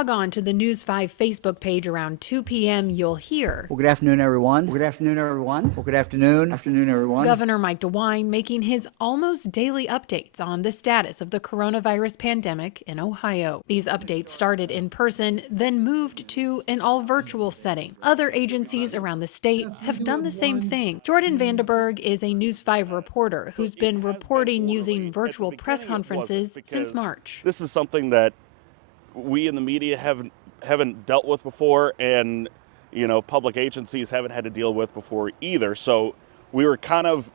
log on to the News 5 Facebook page around 2 p.m., you'll hear, Well, good afternoon, everyone. Well, good afternoon, everyone. Well, good afternoon. Afternoon, everyone. Governor Mike DeWine making his almost daily updates on the status of the coronavirus pandemic in Ohio. These updates started in person, then moved to an all-virtual setting. Other agencies around the state have done the same thing. Jordan Vandenberg is a News 5 reporter who's been reporting using virtual press conferences since March. This is something that we in the media haven't dealt with before, and public agencies haven't had to deal with before either. So we were kind of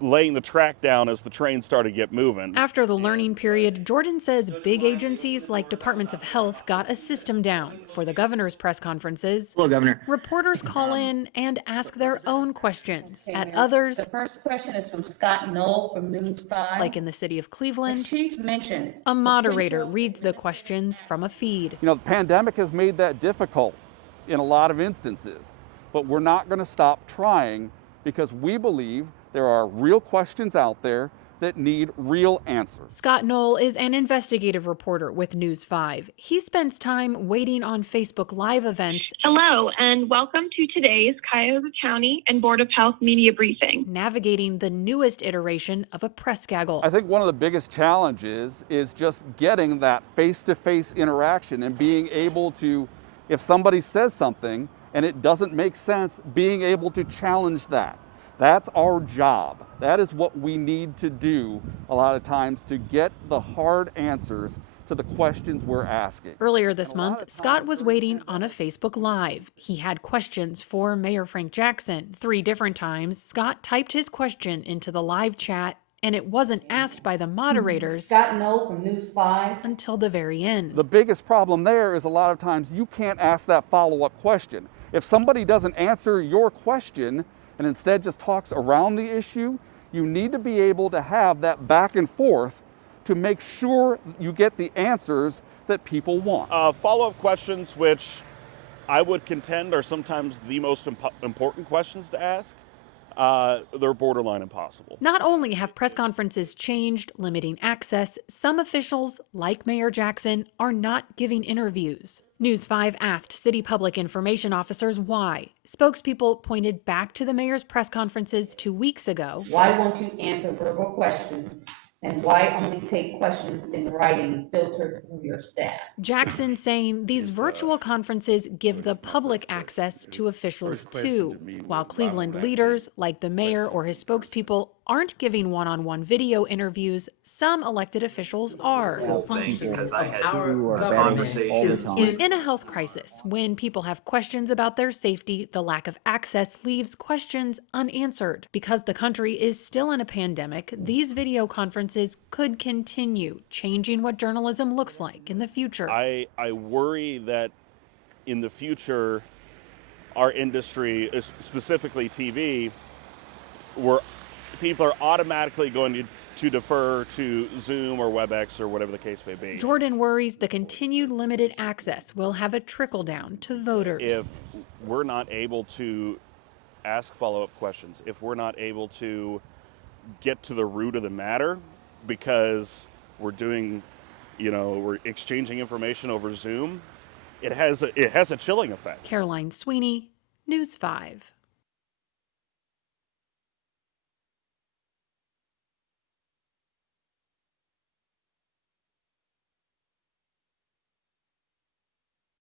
laying the track down as the train started to get moving. After the learning period, Jordan says big agencies like departments of health got a system down. For the governor's press conferences, Hello, Governor. Reporters call in and ask their own questions. At others, the first question is from Scott Knoll from News 5. like in the city of Cleveland, She's mentioned a moderator reads the questions from a feed. The pandemic has made that difficult in a lot of instances, but we're not going to stop trying because we believe there are real questions out there that need real answers. Scott Knoll is an investigative reporter with News 5. He spends time waiting on Facebook Live events. Hello, and welcome to today's Cuyahoga County and Board of Health media briefing. Navigating the newest iteration of a press gaggle. I think one of the biggest challenges is just getting that face-to-face interaction and being able to, if somebody says something and it doesn't make sense, being able to challenge that. That's our job. That is what we need to do a lot of times to get the hard answers to the questions we're asking. Earlier this month, Scott was waiting on a Facebook Live. He had questions for Mayor Frank Jackson. 3 different times, Scott typed his question into the live chat, and it wasn't asked by the moderators, Scott Knoll from News 5, until the very end. The biggest problem there is a lot of times you can't ask that follow-up question. If somebody doesn't answer your question and instead just talks around the issue, you need to be able to have that back and forth to make sure you get the answers that people want. Follow-up questions, which I would contend are sometimes the most important questions to ask, they're borderline impossible. Not only have press conferences changed, limiting access, some officials, like Mayor Jackson, are not giving interviews. News 5 asked city public information officers why. Spokespeople pointed back to the mayor's press conferences 2 weeks ago. why won't you answer verbal questions? And why only take questions in writing filtered through your staff? Jackson saying these virtual conferences give the public access to officials too, while Cleveland leaders, like the mayor or his spokespeople, aren't giving one-on-one video interviews. Some elected officials are. Because I had Our conversations. In a health crisis, when people have questions about their safety, the lack of access leaves questions unanswered. Because the country is still in a pandemic, these video conferences could continue, changing what journalism looks like in the future. I worry that in the future, our industry, specifically TV, where people are automatically going to defer to Zoom or WebEx or whatever the case may be. Jordan worries the continued limited access will have a trickle-down to voters. If we're not able to ask follow-up questions, if we're not able to get to the root of the matter because we're doing, we're exchanging information over Zoom, it has a chilling effect. Caroline Sweeney, News 5.